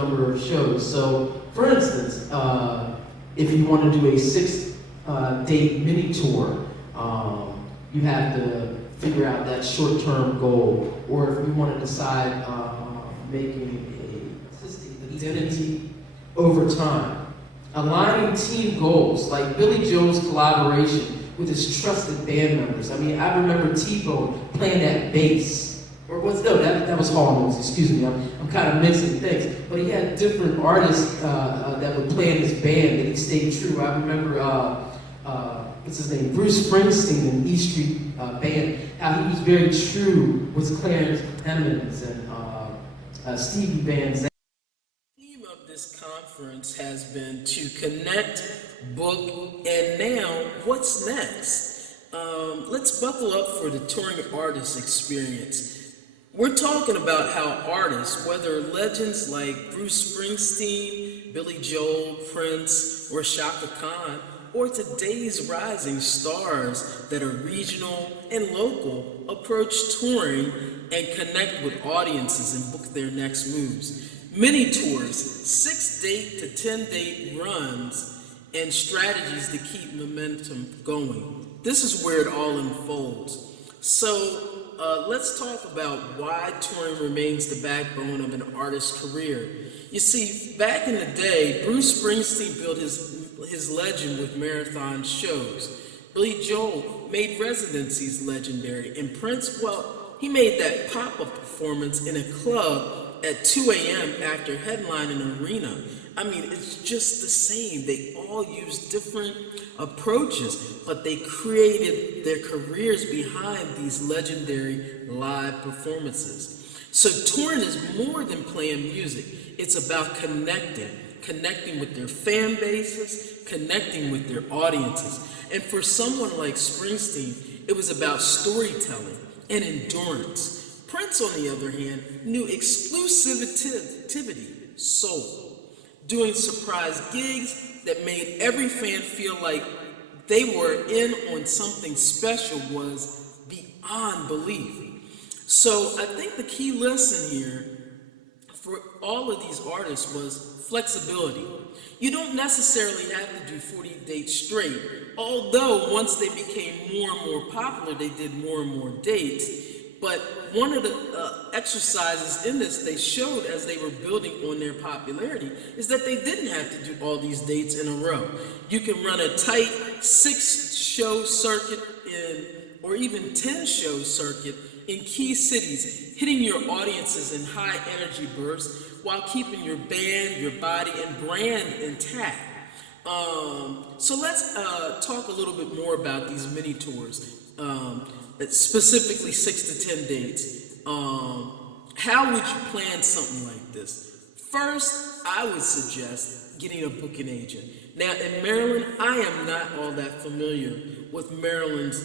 number of shows. So, for instance, if you want to do a 6-date mini tour, you have to figure out that short-term goal. Or if you want to decide making a consistent identity over time. Aligning team goals, like Billy Joel's collaboration with his trusted band members. I mean, I remember T-Bone playing that bass. Or that was Hall Notes, excuse me. I'm kind of mixing things. But he had different artists that would play in his band that he stayed true. I remember, what's his name? Bruce Springsteen in E Street Band, how he was very true with Clarence Clemens and Stevie Van Zandt. The theme of this conference has been to connect, book, and now, what's next? Let's buckle up for the touring artist experience. We're talking about how artists, whether legends like Bruce Springsteen, Billy Joel, Prince, or Shaka Khan, or today's rising stars that are regional and local, approach touring and connect with audiences and book their next moves. Mini tours, 6-date to 10-date runs, and strategies to keep momentum going. This is where it all unfolds. So let's talk about why touring remains the backbone of an artist's career. You see, back in the day, Bruce Springsteen built his legend with marathon shows. Billy Joel made residencies legendary, and Prince, well, he made that pop-up performance in a club at 2 a.m. after headlining an arena. I mean, it's just the same. They all use different approaches, but they created their careers behind these legendary live performances. So touring is more than playing music. It's about connecting with their fan bases, connecting with their audiences. And for someone like Springsteen, it was about storytelling and endurance. Prince, on the other hand, knew exclusivity, soul. Doing surprise gigs that made every fan feel like they were in on something special was beyond belief. So I think the key lesson here for all of these artists was flexibility. You don't necessarily have to do 40 dates straight, although once they became more and more popular, they did more and more dates. But one of the exercises in this they showed as they were building on their popularity is that they didn't have to do all these dates in a row. You can run a tight 6-show circuit or even 10-show circuit in key cities, hitting your audiences in high energy bursts while keeping your band, your body, and brand intact. So let's talk a little bit more about these mini tours. Specifically 6 to 10 dates. How would you plan something like this? First, I would suggest getting a booking agent. Now, in Maryland, I am not all that familiar with Maryland's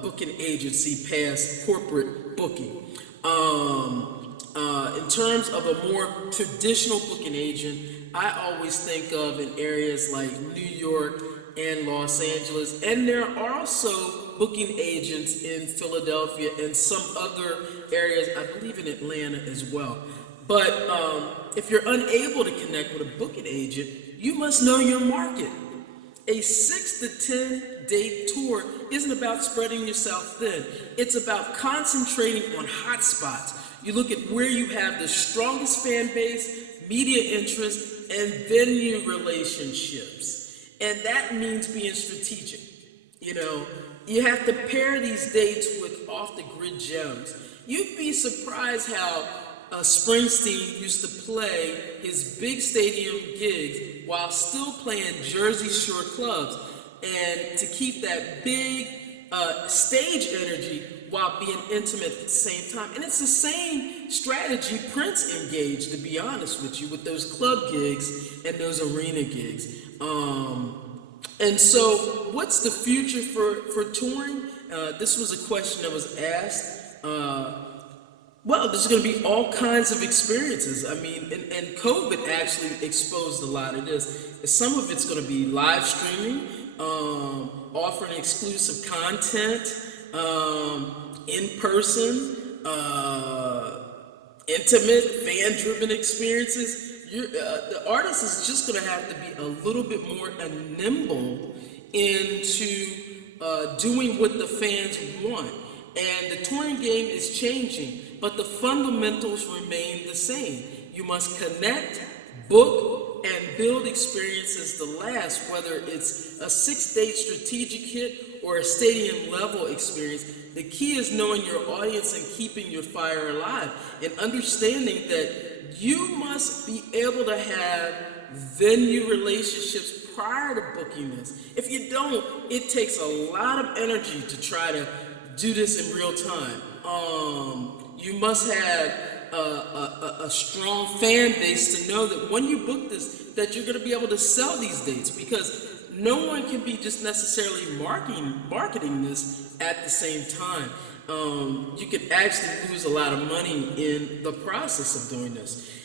booking agency past corporate booking. In terms of a more traditional booking agent, I always think of in areas like New York and Los Angeles, and there are also booking agents in Philadelphia and some other areas, I believe in Atlanta as well. But if you're unable to connect with a booking agent, you must know your market. A 6 to 10 date tour isn't about spreading yourself thin. It's about concentrating on hot spots. You look at where you have the strongest fan base, media interest, and venue relationships. And that means being strategic. You know, you have to pair these dates with off-the-grid gems. You'd be surprised how Springsteen used to play his big stadium gigs while still playing Jersey Shore clubs, and to keep that big stage energy while being intimate at the same time. And it's the same strategy Prince engaged, to be honest with you, with those club gigs and those arena gigs. And so what's the future for touring? This was a question that was asked. Well, there's going to be all kinds of experiences. I mean, and COVID actually exposed a lot of this. Some of it's going to be live streaming, offering exclusive content, in person, intimate, fan-driven experiences. the artist is just going to have to be a little bit more nimble into doing what the fans want. And the touring game is changing, but the fundamentals remain the same. You must connect, book, and build experiences to last, whether it's a 6-date strategic hit or a stadium level experience. The key is knowing your audience and keeping your fire alive, and understanding that you must be able to have venue relationships prior to booking this. If you don't, it takes a lot of energy to try to do this in real time. You must have a strong fan base to know that when you book this, that you're going to be able to sell these dates, because no one can be just necessarily marketing this at the same time. You could actually lose a lot of money in the process of doing this.